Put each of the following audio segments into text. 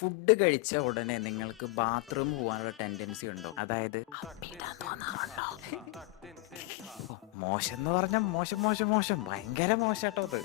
Food കഴിച്ച ഉടനെ നിങ്ങൾക്ക് ബാത്റൂം പോകാനുള്ള ടെൻഡൻസി ഉണ്ടോ? അതായത് അപ്പിയിടാൻ തോന്നാറുണ്ടോ? ഓ, മോശം എന്ന് പറഞ്ഞാൽ മോശം മോശം മോശം ഭയങ്കര മോശാട്ടോ അത്.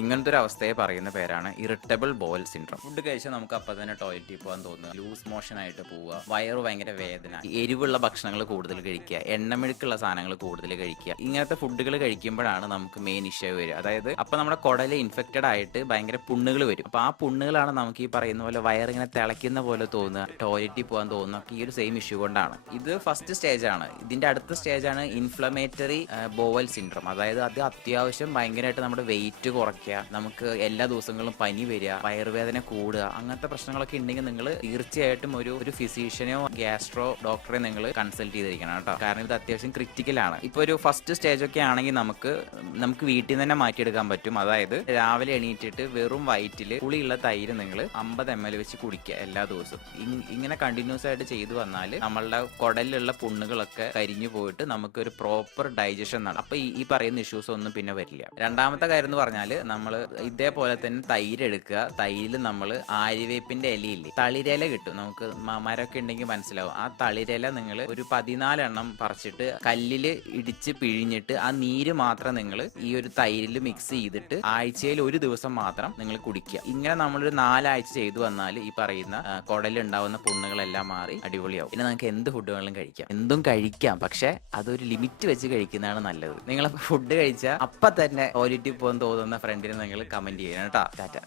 ഇങ്ങനത്തെ ഒരു അവസ്ഥയെ പറയുന്ന പേരാണ് ഇറിറ്റബിൾ ബോവൽ സിൻഡ്രോം. ഫുഡ് കഴിച്ചാൽ നമുക്ക് അപ്പം തന്നെ ടോയ്ലറ്റിൽ പോകാൻ തോന്നുക, ലൂസ് മോഷൻ ആയിട്ട് പോവുക, വയറ് ഭയങ്കര വേദന, എരിവുള്ള ഭക്ഷണങ്ങൾ കൂടുതൽ കഴിക്കുക, എണ്ണമെഴുക്കുള്ള സാധനങ്ങൾ കൂടുതൽ കഴിക്കുക. ഇങ്ങനത്തെ ഫുഡുകൾ കഴിക്കുമ്പോഴാണ് നമുക്ക് മെയിൻ ഇഷ്യൂ വരിക. അതായത് അപ്പം നമ്മുടെ കുടല് ഇൻഫെക്റ്റഡ് ആയിട്ട് ഭയങ്കര പുണ്ണുകൾ വരും. അപ്പോൾ ആ പുണ്ണുകളാണ് നമുക്ക് ഈ പറയുന്ന പോലെ വയറിങ്ങനെ തിളയ്ക്കുന്ന പോലെ തോന്നുക, ടോയ്ലറ്റിൽ പോകാൻ തോന്നുക. ഈ ഒരു സെയിം ഇഷ്യൂ കൊണ്ടാണ്. ഇത് ഫസ്റ്റ് സ്റ്റേജ് ആണ്. ഇതിന്റെ അടുത്ത സ്റ്റേജ് ആണ് ഇൻഫ്ലമേറ്ററി ബോവൽ സിൻഡ്രോം. അതായത് അത് അത്യാവശ്യം ഭയങ്കരമായിട്ട് നമ്മുടെ വെയിറ്റ് കുറയ്ക്കുക, നമുക്ക് എല്ലാ ദിവസങ്ങളും പനി വരിക, വയറുവേദന കൂടുക, അങ്ങനത്തെ പ്രശ്നങ്ങളൊക്കെ ഉണ്ടെങ്കിൽ നിങ്ങൾ തീർച്ചയായിട്ടും ഒരു ഫിസീഷ്യനെയോ ഗ്യാസ്ട്രോ ഡോക്ടറെ നിങ്ങൾ കൺസൾട്ട് ചെയ്തിരിക്കണം കേട്ടോ. കാരണം ഇത് അത്യാവശ്യം ക്രിറ്റിക്കലാണ്. ഇപ്പോൾ ഒരു ഫസ്റ്റ് സ്റ്റേജ് ഒക്കെ ആണെങ്കിൽ നമുക്ക് വീട്ടിൽ നിന്ന് തന്നെ മാറ്റിയെടുക്കാൻ പറ്റും. അതായത് രാവിലെ എണീറ്റിട്ട് വെറും വയറ്റിൽ പുളിയുള്ള തൈര് നിങ്ങൾ 50 ml വെച്ച് കുടിക്കുക എല്ലാ ദിവസവും. ഇങ്ങനെ കണ്ടിന്യൂസ് ആയിട്ട് ചെയ്തു വന്നാൽ നമ്മളുടെ കുടലിലുള്ള പുണ്ണുകളൊക്കെ കരിഞ്ഞു പോയിട്ട് നമുക്കൊരു പ്രോപ്പർ ഡൈജഷൻ നടക്കും. അപ്പൊ ഈ പറയുന്ന ഇഷ്യൂസ് ഒന്നും പിന്നെ വരില്ല. രണ്ടാമത്തെ കാര്യം എന്ന് പറഞ്ഞാൽ നമ്മൾ ഇതേപോലെ തന്നെ തൈര് എടുക്കുക. തൈരിൽ നമ്മൾ ആര്യവേപ്പിന്റെ ഇലയില്ലേ, തളിരില കിട്ടും, നമുക്ക് മരമൊക്കെ ഉണ്ടെങ്കിൽ മനസ്സിലാവും. ആ തളിരില നിങ്ങൾ ഒരു 14 എണ്ണം പറിച്ചിട്ട് കല്ലില് ഇടിച്ച് പിഴിഞ്ഞിട്ട് ആ നീര് മാത്രം നിങ്ങൾ ഈ ഒരു തൈരിൽ മിക്സ് ചെയ്തിട്ട് ആഴ്ചയിൽ ഒരു ദിവസം മാത്രം നിങ്ങൾ കുടിക്കുക. ഇങ്ങനെ നമ്മളൊരു 4 ആഴ്ച ചെയ്തു വന്നാൽ ഈ പറയുന്ന കുടലുണ്ടാവുന്ന പുണ്ണുകളെല്ലാം മാറി അടിപൊളിയാവും. പിന്നെ നമുക്ക് എന്ത് ഫുഡുകളും കഴിക്കാം, എന്തും കഴിക്കാം, പക്ഷെ അതൊരു ലിമിറ്റ് വെച്ച് കഴിക്കുന്നതാണ് നല്ലത്. നിങ്ങൾ ഫുഡ് കഴിച്ചാൽ അപ്പം തന്നെ ടോയ്ലറ്റിൽ പോകാൻ തോന്നുന്ന ഫ്രണ്ടിന് നിങ്ങൾ കമന്റ് ചെയ്യണം കേട്ടോ. ടാറ്റ.